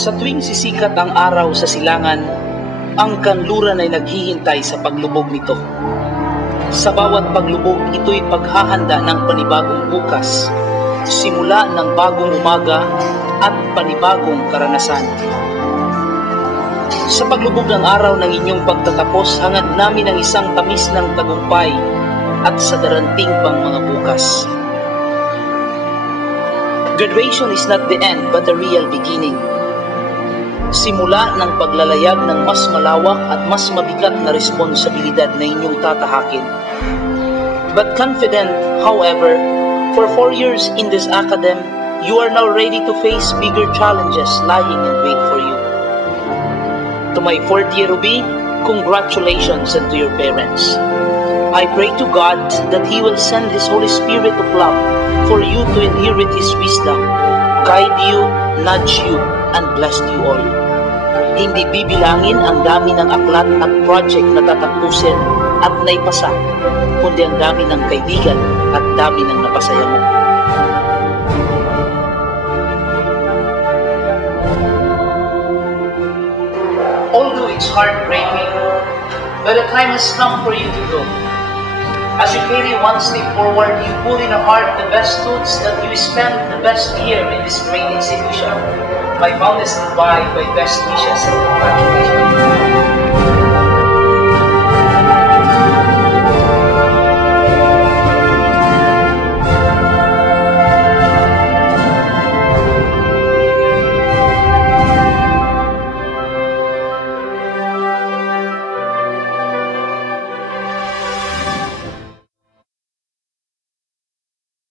Sa tuwing sisikat ang araw sa silangan, ang kanluran ay naghihintay sa paglubog nito. Sa bawat paglubog, ito'y paghahanda ng panibagong bukas, simula ng bagong umaga at panibagong karanasan. Sa paglubog ng araw ng inyong pagtatapos, hangad namin ang isang tamis ng tagumpay at sa daranting pang mga bukas. Graduation is not the end but the real beginning. Simula ng paglalayag ng mas malawak at mas mabigat na responsibilidad na inyong tatahakin. But confident, however, for 4 years in this academy, you are now ready to face bigger challenges lying in wait for you. To my 4th year Ruby, congratulations and to your parents. I pray to God that He will send His Holy Spirit of love for you to inherit His wisdom, guide you, nudge you, and bless you all. Hindi bibilangin ang dami ng aklat at project na tatapusin at naipasa, kundi ang dami ng kaibigan at dami ng napasaya mo. Although it's heartbreaking, but the time has come for you to go. As you carry one step forward, you put in a heart the best thoughts that you spend the best year in this great institution. My fondest goodbye, my best wishes, and congratulations.